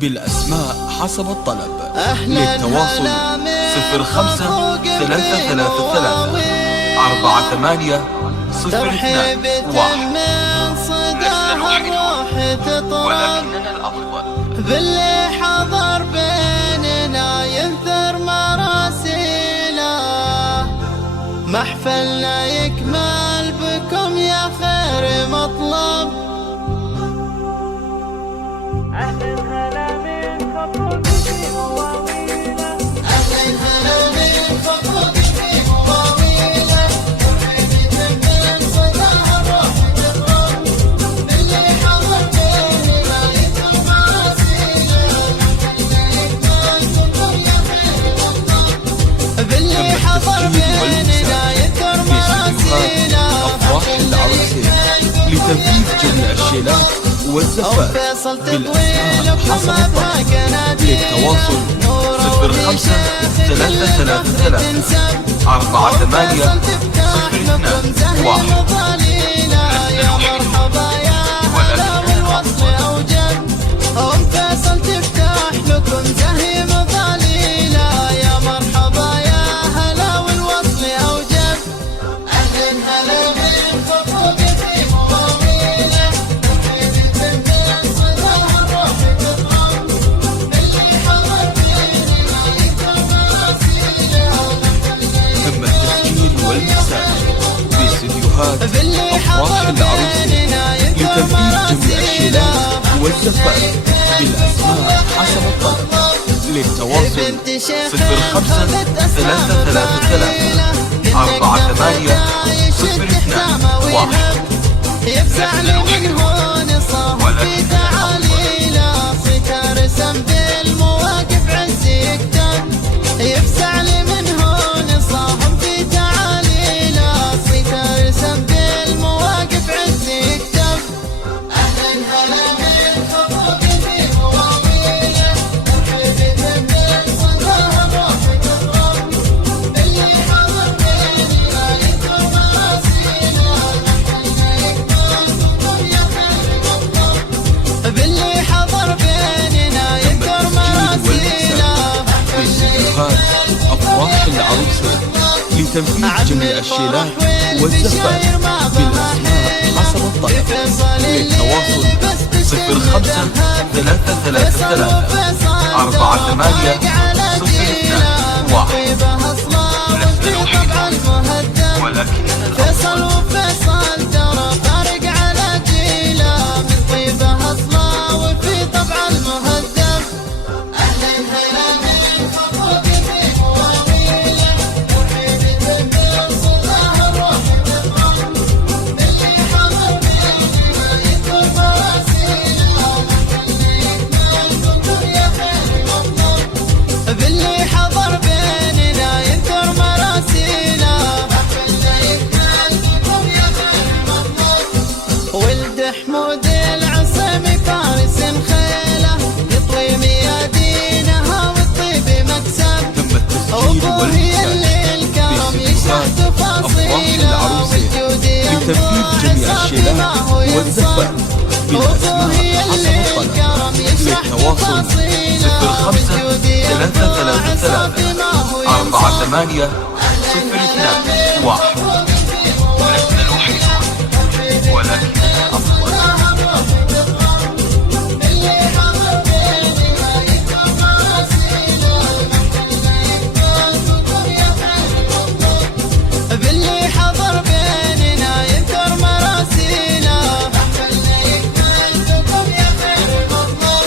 بالأسماء حسب الطلب. للتواصل 05-333-48-02-1. لسنا الوحيدون ولكننا الأفضل. باللي حضر بيننا ينثر مراسيله، محفلنا يكمل بكم يا خير مطلب. أهلا هلا من خطوط في مواويله، أهلا هلا من خطوط في مواويله، حبيبي من صداها الروح تضرب. باللي حضر بيننا ينثر مراسيله، محفلنا يكمل بكم يا خير مطلب. باللي حضر بيننا ينثر مراسيله، أفراح العروسين لتنفيذ جميع الشيلات والزفات بالأسماء حسب الطلب. للتواصل 05-333-48-02-1. أفراح العروسين لتنفيذ جميع الشيلات والزفات بالأسماء حسب الطلب. للتواصل 05-333-48-02-1. يفزع لي من هون صاحبي تعاليله، ستار رسم بالمواقف عز يكتب. يفزع لي من هون صاحبي تعاليله، ستار رسم بالمواقف عز يكتب. أهلا هلا من خطوط في مواويله، حبيبي من صداها الروح تضرب. اللي حضر بيننا ينثر مراسيله، باللي حضر بيننا ينثر مراسيله. أفراح العروسين لتنفيذ جميع الشيلات والزفات بالأسماء حسب الطلب. للتواصل 05-333-48-02-1. لسنا الوحيدون ولكننا الأفضل. وفيصل ترى فارق على جيله، من طيبه اصلا وفي طبع المهذب. اهلا هلا من خطوط في مواويله، حبيبي من صداها الروح تضرب. اللي حضر بيننا ينثر مراسيله، محفلنا يكمل بكم يا خير مطلب. باللي حضر بيننا ينثر مراسيله، محفلنا يكمل بكم يا خير مطلب. ولد حمود العصيمي فارس خيله، يطوي ميادينها والطيب مكسب. تم التسجيل وابوه والإنتاج يلي الكرم يشرح تفاصيله، والجود لتنفيذ جميع الشيلات والزفات بالأسماء حسب الطلب. للتواصل 05-333-48-02-1. لسنا الوحيدون ولكننا الأفضل. باللي حضر بيننا ينثر مراسيله، محفلنا يكمل بكم يا خير مطلب.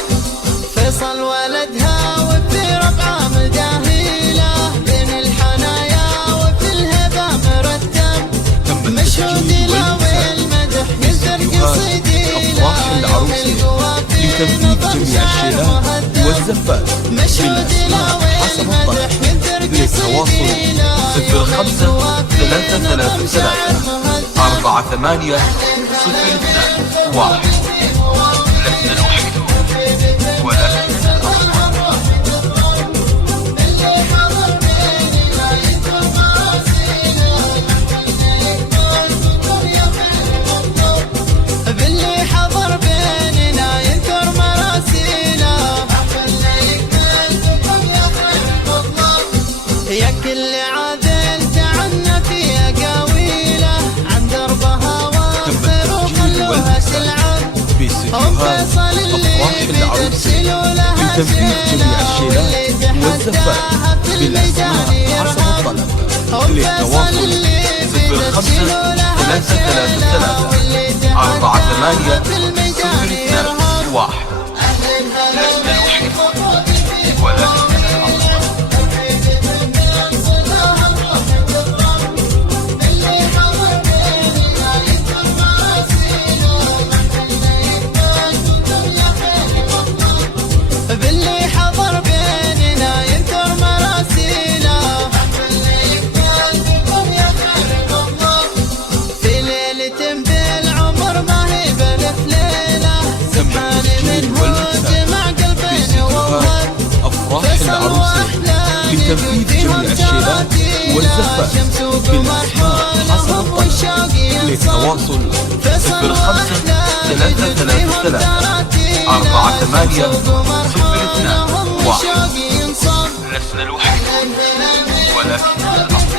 فيصل ولدها وفي ربعه مداهيله، بين الحنايا وفي الهبه مرتب. تم مشهود التسجيل له والإنتاج والمدح ينثر قصيديله، أفراح العروسين لتنفيذ جميع الشيلات والزفات مشهود له بالأسماء حسب والمدح الطلب. ينثر للتواصل قصيديله، 05-333-48-02-1. لسنا الوحيدون ولكننا الأفضل. باللي حضر بيننا ينثر مراسيله، لتنفيذ جميع الشيلات والزفات بالأسماء حسب الطلب. للتواصل 05-333-480-02-1. لسنا الوحيد ولكننا الأفضل. باللي حضر بيننا ينثر مراسينا، في ليلة بالعمر ما هي بألف ليلة، سبحان من هو جمع قلبين ووهب أفراح العروسين لتنفيذ جميع الشيلات والزفات بالأسماء حسب الطلب. للتواصل 05-333-480-02-1. لسنا الوحيد ولكننا الأفضل.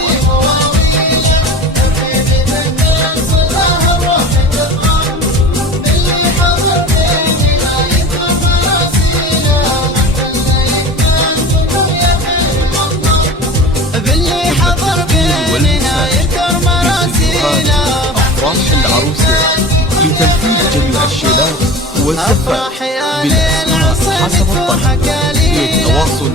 باللي حضر بيننا ينثر مراسينا، أفراح العروسين لتنفيذ جميع الشيلات والزفات بالأسماء حسب الطلب. للتواصل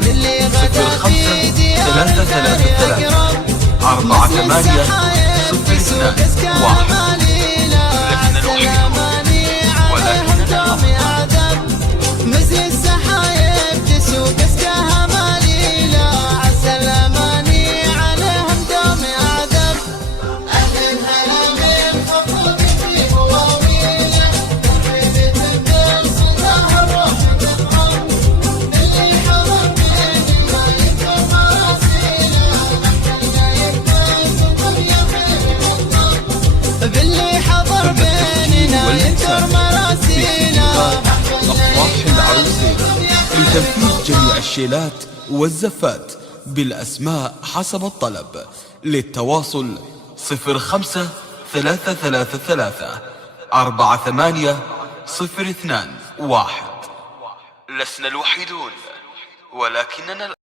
05-333-480-02-1. لسنا الوحيد ولكننا الأفضل. مثل السحايب تسوق اسكاها مالينا، عسى الاماني عليهم دوم اعذب. اهل الهنا من خطوط في مواويله، ترحيبة بالصداها الروح تفهم. اللي حضر بيننا ينثر مراسينا، محلنا يكتب الدنيا خير والله. باللي حضر بيننا ينثر مراسينا، أفراح العروسين لتنفيذ جميع الشيلات والزفات بالأسماء حسب الطلب. للتواصل 05-333-480-02-1. لسنا الوحيدون ولكننا